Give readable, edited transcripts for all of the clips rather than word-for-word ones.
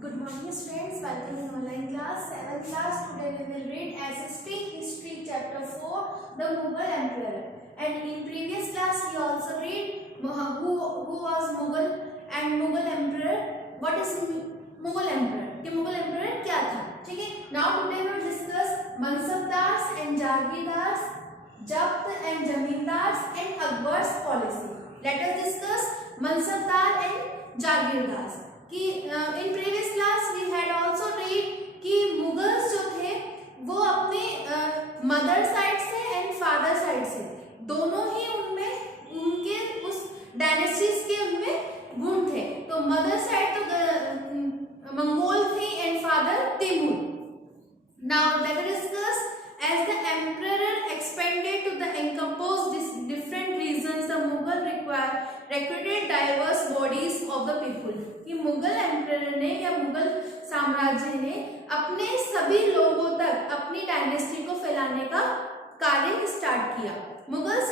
Good morning students, welcome in online class 7th class. Today we will read SST History chapter 4, the Mughal Emperor. And in previous class we also read who was Mughal and Mughal Emperor. What is Mughal Emperor? कि Mughal Emperor क्या था? ठीक है. Now today we will discuss Mansabdars and Jagirdars, Jabt and Zamindars and Akbar's policy. Let us discuss Mansabdar and Jagirdars. कि इन previous class we had also read कि मुगल्स जो थे वो अपने मदर साइड से एंड फादर साइड से दोनों ही उनमें उनके उस डायनेस्टीज के उनमें गुण थे. तो मदर साइड तो मंगोल थी and father Timur. Now let us discuss as the emperor expanded to the encompass different regions, the Mughal recruited diverse bodies of the people. कि मुगल एम्परर ने या मुगल साम्राज्य ने अपने सभी लोगों तक अपनी डायनेस्टी को फैलाने का कार्य स्टार्ट किया. Mughals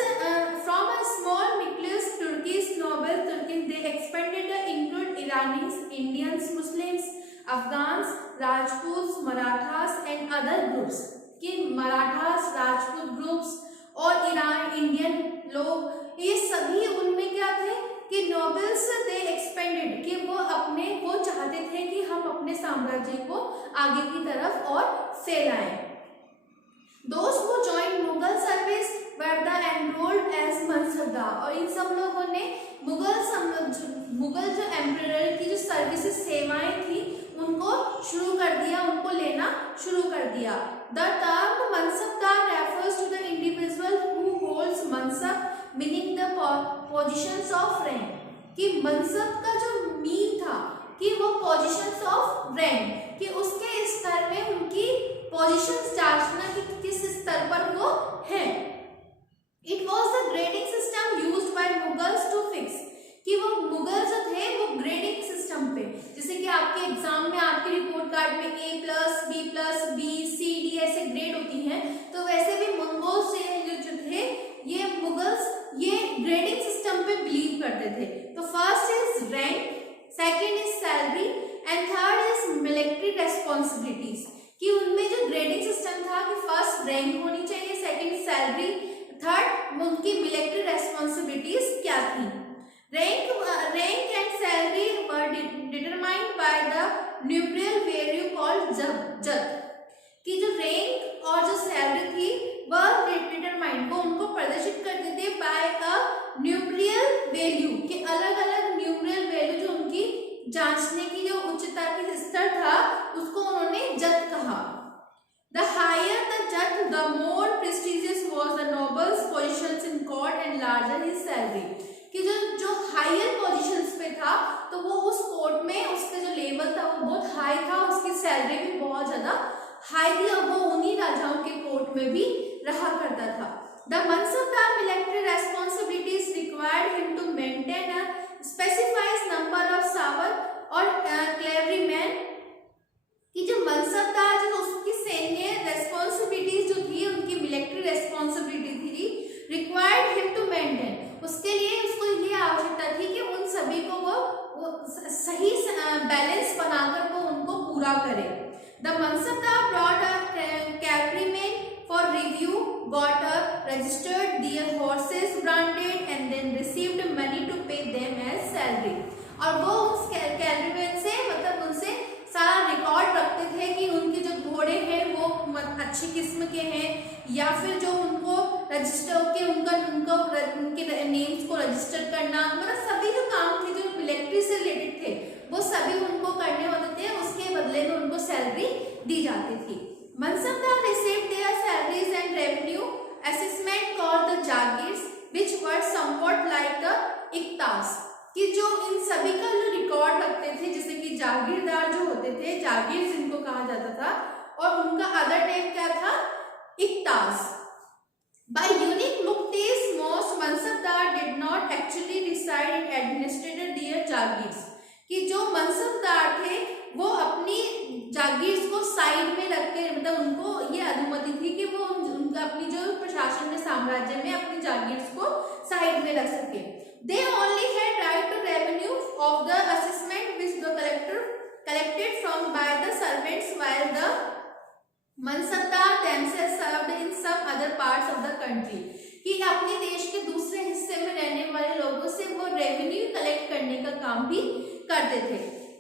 from a small nucleus Turkish noble Turkish they expanded to include Iranis, Indians, Muslims, Afghans, Rajputs, Marathas and other groups. कि मराठास, राजपूत ग्रुप्स और ईरान इंडियन लोग ये सभी उनमें क्या थे कि नोबल्स दे एक्सपेंडेड कि वो चाहते थे कि हम अपने साम्राज्य को आगे की तरफ और फैलाएं. Those who joined Mughal service were the enrolled as Mansabdar. और इन सब लोगों ने मुगल जो एम्परर की जो सर्विसेज सेवाएं थी उनको शुरू कर दिया, उनको लेना शुरू कर दिया. The term Mansabdar refers to the individual who holds mansab, meaning the positions of rank. कि मनसब का जो मीन था कि वो पोजीशंस ऑफ रैंक कि उसके स्तर में उनकी पोजीशंस जांचना कि किस स्तर पर वो हैं. It was the grading system used by Mughals to fix. कि वो मुगल जो थे वो ग्रेडिंग सिस्टम पे जैसे कि आपके एग्जाम में आपके रिपोर्ट कार्ड में A+, B+, C, D ऐसे ग्रेड होती हैं, तो वैसे भी मंगोल से जो थे ये मुगल्स ये ग्रेडिंग सिस्टम पे बिलीव करते थे. तो first is rank, second is salary and third is military responsibilities. कि उनमें जो ग्रेडिंग सिस्टम था कि फर्स्ट रैंक होनी चाहिए, सेकंड सैलरी, थर्ड उनकी मिलिट्री रेस्पॉन्सिबिलिटीज क्या थी. Rank and salary were determined by the numerical value called जद. कि जो रैंक और जो सैलरी थी वह डिटरमाइंड वो उनको प्रदर्शित करते थे बाय अ न्यूमरिकल वैल्यू कि अलग अलग न्यूमरिकल वैल्यू जो उनकी जांचने की जो उच्चता की स्तर था उसको उन्होंने जद कहा. The higher the judge, the more prestigious was the noble's positions in court and larger his salary. कि जो हायर पोजीशंस पे था तो वो उस कोर्ट में उसका जो लेवल था वो बहुत हाई था, उसकी सैलरी भी बहुत ज्यादा हाई थी और वो उन्हीं राजाओं के कोर्ट में भी रहा करता था. The Mansabdar military responsibilities required him to maintain a specified number of savar और cavalrymen. कि जो मनसबदार जो उसकी सैन्य रेस्पॉन्सिबिलिटीज जो थी उनकी मिलिट्री रेस्पॉन्सिबिलिटी थी रिक्वायर्ड हिम टू मेंटेन. उसके लिए उसको ये आवश्यकता थी कि उन सभी को वो सही बैलेंस बनाकर वो उनको पूरा करे. The mansabdar brought a cavalryman for review, got a registered their horses branded and then received money to pay them as salary. और वो उस कैवलरीमैन से मतलब उनसे सारा रिकॉर्ड रखते थे कि उनके जो घोड़े हैं वो अच्छी किस्म के हैं या फिर जो उनको रजिस्टर के उनके नेम्स को रजिस्टर करना, मतलब सभी जो काम थे जो मिलिट्री से रिलेटेड थे वो सभी उनको करने होते थे. उसके बदले में उनको सैलरी दी जाती थी. Mansabdar received their salaries and revenue assessment called the jagirs which were somewhat like the iqtas. कि जो इन सभी का जो रिकॉर्ड रखते थे जैसे कि जागीरदार जो होते थे, जागीर जिनको कहा जाता था, और उनका अदर नेम क्या था, इक्तास. By unique Muqtis, most Mansabdar did not actually reside and administrated their jagirs. कि जो मनसबदार थे वो अपनी जागीर्स को साइड में रख के मतलब उनको ये अनुमति थी कि वो उनका अपनी जो प्रशासन में साम्राज्य में अपनी जागीर्स को साइड में रख सके. They only had right to revenue of the assessment which the collector collected from by the servants while the Mansabdar themselves served in some other parts of the country. कि अपने देश के दूसरे हिस्से में रहने वाले लोगों से वो रेवेन्यू कलेक्ट करने का काम भी करते थे.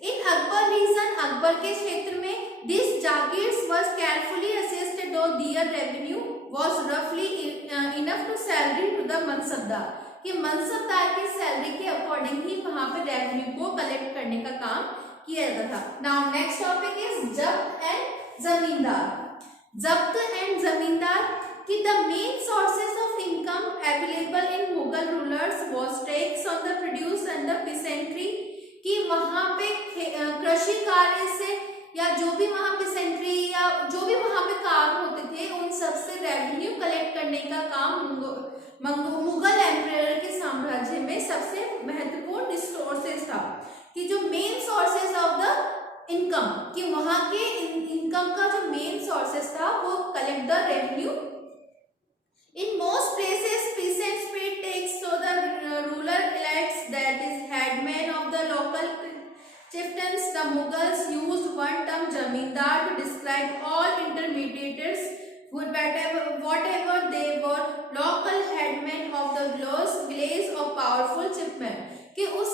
इन अकबर रीजन, अकबर के क्षेत्र में this jagirs was carefully assessed though their revenue was रफली enough to salary to the mansabdar, कि मनसबदार की सैलरी के अकॉर्डिंग ही वहां पे रेवेन्यू को कलेक्ट करने का काम किया जाता था. नाउ नेक्स्ट टॉपिक इज जब्त एंड जमींदार. जब्त एंड जमींदार कि the main sources of income available in Mughal rulers was tax on the produce and the peasantry, कि वहाँ पे कृषि कार्य से या जो भी वहाँ पेसेंट्री या जो भी वहाँ पे काम होते थे उन सब से रेवेन्यू कलेक्ट करने का काम मुगल एम्पायर के साम्राज्य में सबसे महत्वपूर्ण सोर्सेस था. कि जो main sources of the income, कि वहाँ के इनकम का जो मेन सोर्सेस था वो collect the revenue. In most places, peasants paid tax, so the ruler elects, that is headman of the local chieftains. The Mughals used one term zamindar to describe all intermediaries, whatever they were, local headmen of the village or powerful chiefmen. कि उस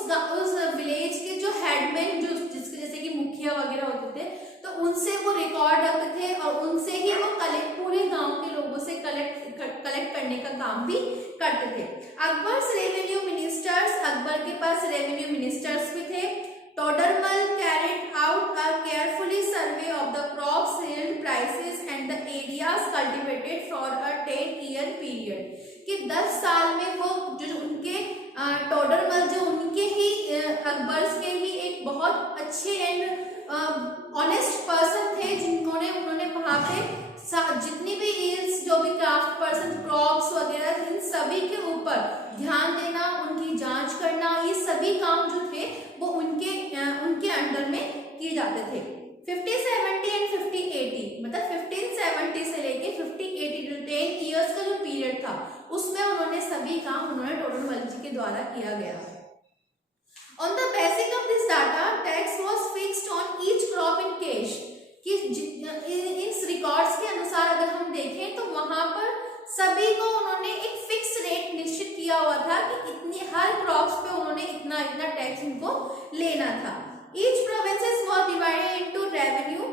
village के जो headman जो जिसके जैसे कि मुखिया वगैरह होते थे तो उनसे वो रिकॉर्ड रखते थे और उनसे ही वो पूरे गांव के लोगों से कलेक्ट करने का काम भी करते थे. अकबर्स रेवेन्यू मिनिस्टर्स, अकबर के पास रेवेन्यू मिनिस्टर्स भी थे. Todarmal carried out a carefully survey of the crops, yield, prices and the areas cultivated for a 10-year period. कि 10 साल में वो जो उनके टोडरमल जो उनके ही अकबर्स के ही एक बहुत अच्छे एंड ऑनेस्ट पर्सन थे जिन्होंने उन्होंने वहाँ पे जितनी भी यील्ड्स, जो भी क्राफ्ट पर्सन, क्रॉप्स वगैरह, इन सभी के ऊपर ध्यान देना, उनकी जांच करना, ये सभी काम जो थे वो उनके अंडर में किए जाते थे. 50-70 एंड 50-80 मतलब 1570 से लेके 50-80 जो 10 इयर्स का जो पीरियड था उसमें उन्होंने सभी काम टोडरमल जी के द्वारा किया गया. On the basis of this data, tax was fixed on each crop in cash. कि इस रिकॉर्ड्स के अनुसार अगर हम देखें तो वहां पर सभी को उन्होंने एक फिक्स रेट निश्चित किया हुआ था कि इतनी हर क्रॉप्स पे उन्होंने इतना टैक्स इनको लेना था. Each provinces was divided into revenue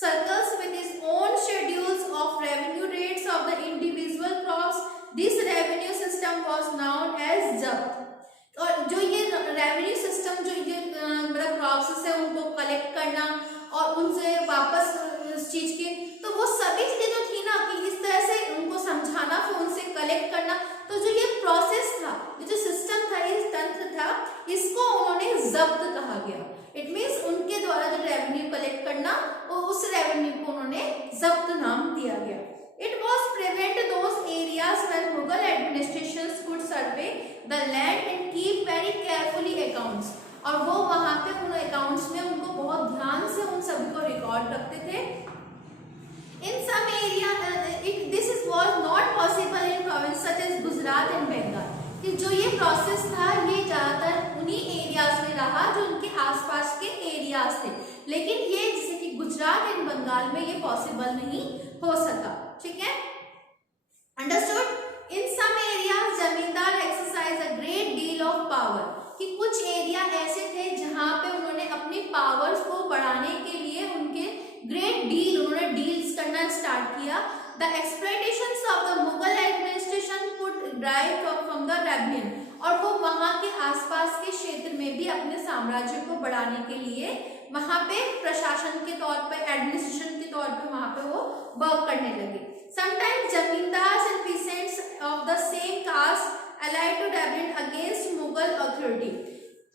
circles with its own schedules of revenue rates of the individual crops. This revenue system was known as जब्त. और जो ये रेवेन्यू सिस्टम जो ये मतलब क्रॉप्स से उनको कलेक्ट करना और उनसे वापस इस चीज की, तो वो सभी चीजें जो थी ना कि इस तरह से उनको समझाना फिर उनसे कलेक्ट करना, तो जो ये प्रोसेस था, ये जो सिस्टम था, ये तंत्र था, इसको उन्होंने जब्त कहा गया. इट मीन्स उनके द्वारा जो रेवेन्यू कलेक्ट करना और उस रेवेन्यू को उन्होंने जब्त नाम दिया गया. It was prevent those areas where Mughal administrations could survey the land and keep very carefully accounts. और वो वहाँ पे उन अकाउंट्स में उनको बहुत ध्यान से उन सभी को रिकॉर्ड रखते थे. In some area, this was not possible in provinces such as Gujarat and Bengal. कि जो ये प्रोसेस था ये ज़्यादातर उन्हीं एरियाज में रहा जो उनके आसपास के एरियाज थे, लेकिन ये जैसे कि गुजरात एंड बंगाल में ये पॉसिबल नहीं हो सका. ठीक है, अंडरस्टूड. इन सम एरियाज जमींदार exercise a great deal of power, कि कुछ एरिया ऐसे थे जहां पे उन्होंने अपनी पावर्स को बढ़ाने के लिए उनके ग्रेट डील, उन्होंने डील्स करना स्टार्ट किया. The exploitations of the Mughal administration could drive from the revenue, और वो वहां के आसपास के क्षेत्र में भी अपने साम्राज्य को बढ़ाने के लिए वहां पे प्रशासन के तौर पे, एडमिनिस्ट्रेशन के तौर पे वहां पे वो वर्क करने लगे. Sometimes zamindars and peasants of the same caste allied to rebel against Mughal authority.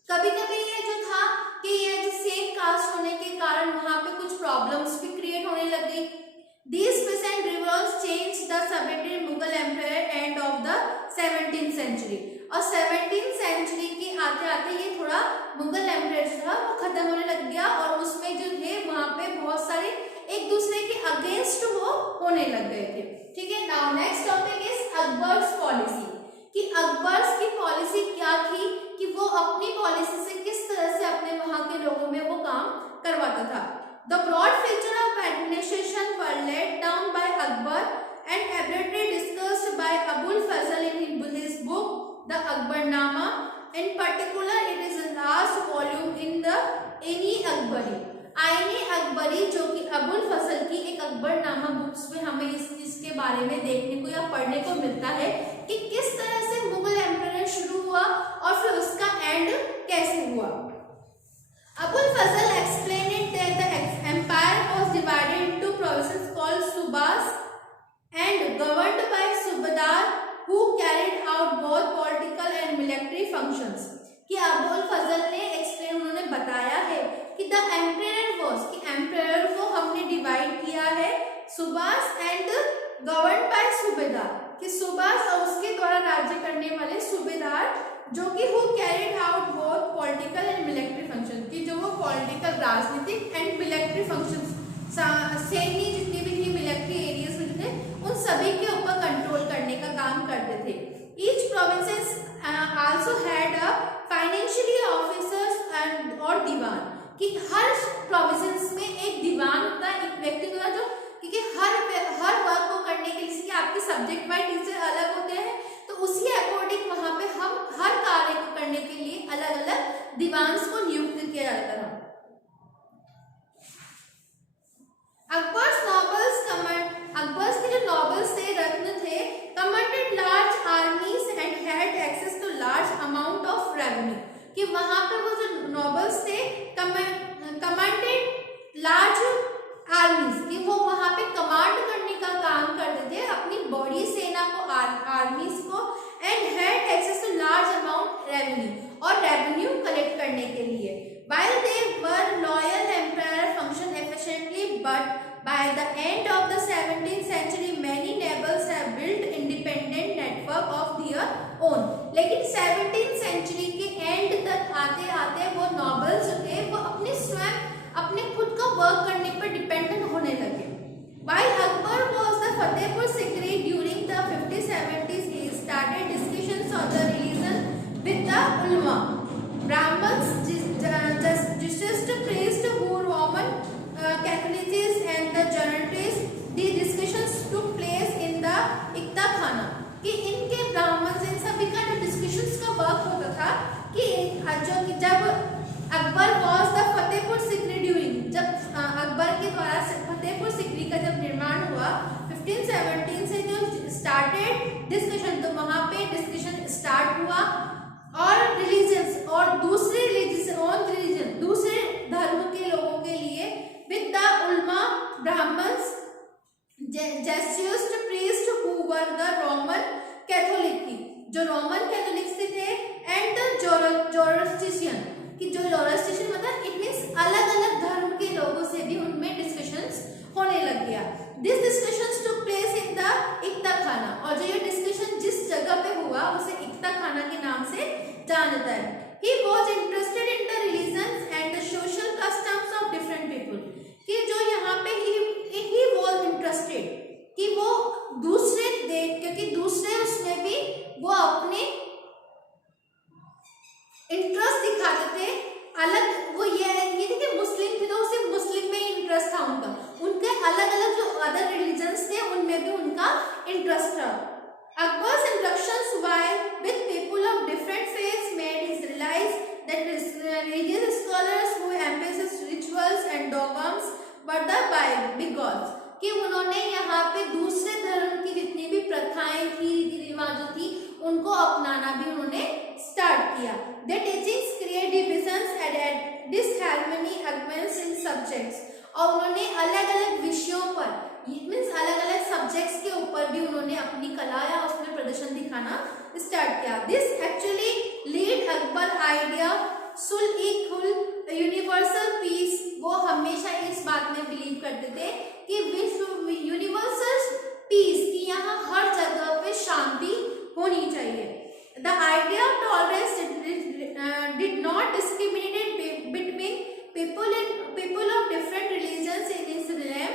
कभी-कभी ये जो था कि ये जो सेम कास्ट होने के कारण वहाँ पे कुछ प्रॉब्लम्स भी क्रिएट होने लग गई. These peasant revolts changed the subordinate Mughal empire end of the 17th century. और 17th century के आते-आते ये थोड़ा मुगल एम्पायर था वो खत्म होने लग गया और उसमें जो थे वहाँ पे बहुत सारे एक दूसरे के अगेंस्ट वो होने लग गए थे. ठीक है, now next topic is Akbar's policy. कि अकबर्स की पॉलिसी क्या थी, कि वो अपनी पॉलिसी से किस तरह से अपने वहां के लोगों में वो काम करवा The broad feature of administration were laid down by Akbar and elaborately discussed by Abul Fazl in his book The Akbarnama. In particular, it is a last volume in the Ain-e-Akbari. आईन-ए-अकबरी जो कि अबुल फजल की एक Akbarnama books में हमें इसके बारे में देखने को या पढ़ने को मिलता है कि किस तरह से मुगल एम्पायर शुरू हुआ और फिर उसका एंड कैसे हुआ। अबुल फजल explained that the empire was divided into provinces called subas and governed by subadar who carried out both political and military functions। कि अबुल फजल ने एक्सप्लेन उन्होंने बताया है कि द एम्पायर वाज कि एम्पायर को हमने डिवाइड किया है सुबास एंड गवर्न बाय सूबेदार कि सुबास और उसके द्वारा राज्य करने वाले सूबेदार जो कि who carried out both political and military function कि जो वो पॉलिटिकल राजनीतिक एंड मिलिट्री फंक्शंस सैन्य जितनी भी थी मिलिट्री एरियाज में थे उन सभी के ऊपर कंट्रोल करने का काम करते थे। Each provinces also had a financially officers and और दीवान कि हर प्रोविंसेस में एक दीवान होता है, एक व्यक्ति होता है जो क्योंकि हर वर्क को करने के लिए आपके सब्जेक्ट वाइज टीचर अलग होते हैं तो उसी अकॉर्डिंग वहां पे हम हर कार्य को करने के लिए अलग अलग दीवान को नियुक्त किया जाता था। अकबर्स के जो नॉबल्स थे रत्न थे commanded large armies and had access to large amount of revenue कि वहां पे वो जो नॉबल्स थे कमांडेड लार्ज आर्मीज कि वो वहां पे कमांड करने का काम करते थे अपनी बॉडी सेना को आर्मीज को and had access to large amount revenue और रेवेन्यू कलेक्ट करने के लिए while they were loyal empire function efficiently but by the end of the 17th century many nobles have built independent network of their own। लेकिन 17th century के and तक आते आते वो नॉबल्स जो थे वो अपने स्वयं अपने खुद का वर्क करने पर डिपेंडेंट होने लगे। While Akbar was the Fatehpur Sikri during the 50-70s he started discussions on the religion with the ulama, Brahmins, justicists, priests who Roman Catholics and the journalists। The discussions took place in the इक्ता खाना कि इनके ब्राह्मण इन सभी का जो discussions का work होता था कि जब Akbar was the Fatehpur Sikri during जब अकबर के द्वारा फतेहपुर सिकरी का जब निर्माण हुआ 1517 से जो स्टार्टेड डिस्कशन तो वहां पे डिस्कशन स्टार्ट हुआ और रिलीजन्स और दूसरे रिलीजन दूसरे धर्म के लोगों के लिए with the ulama Brahmins Jesuit priest who were the Roman Catholic की जो रोमन कैथोलिक्स थे एंड द जोरोस्ट्रिशियन कि जो जोरोस्ट्रिशियन मतलब इट मींस अलग अलग धर्म के लोगों से भी उनमें डिस्कशंस होने लग गया। This discussions took place in the Ibadat Khana और जो ये डिस्कशन जिस जगह पे हुआ उसे इक्ता खाना के नाम से जाना जाता है। He was interested in the religions and the social customs of different people कि जो यहाँ पे he was interested कि वो दूसरे क्योंकि दूसरे उसमें भी वो अपने इंटरेस्ट दिखाते थे अलग वो ये थी कि मुस्लिम थे तो सिर्फ मुस्लिम में इंटरेस्ट था उनके अलग अलग जो अदर रिलीजन्स थे उनमें भी उनका इंटरेस्ट था। Akbar's instructions while with people of different faiths made him realize that religious scholars who emphasize rituals and dogmas were the big gods कि उन्होंने यहाँ पे दूसरे धर्म की जितनी भी प्रथाएं थी रीति रिवाजों थी उनको अपनाना भी उन्होंने स्टार्ट किया। Their teachings create divisions and disharmony amongst in subjects और उन्होंने अलग अलग विषयों पर मीन्स अलग अलग सब्जेक्ट्स के ऊपर भी उन्होंने अपनी कला या उसमें प्रदर्शन दिखाना स्टार्ट किया। This actually lead Akbar idea सुल यूनिवर्सल पीस वो हमेशा इस बात में बिलीव करते थे कि विश्व यूनिवर्सल पीस की यहाँ हर जगह पे शांति होनी चाहिए। The idea of tolerance did not discriminate between people of different religions in his realm।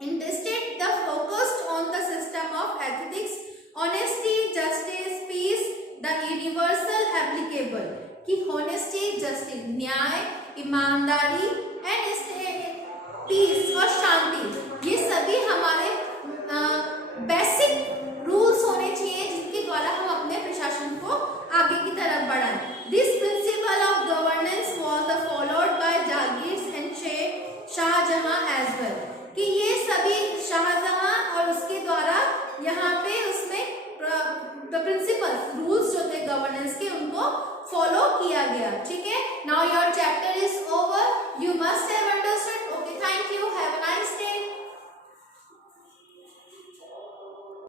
Instead, the focused on the system of ethics, honesty, justice, peace, the universal applicable कि honesty, justice, न्याय, ईमानदारी piece और शांति, ये सभी हमारे basic rules होने चाहिए जिनके द्वारा हम अपने प्रशासन को आगे की तरफ बढ़ाएं। This principle of governance was the followed by Jahangir and Shahjahan as well, कि ये सभी शाहजहां और उसके द्वारा यहाँ पे उसमें द प्रिंसिपल्स रूल्स जो थे गवर्नेंस के उनको फॉलो किया गया। ठीक है, now your chapter is over, you must have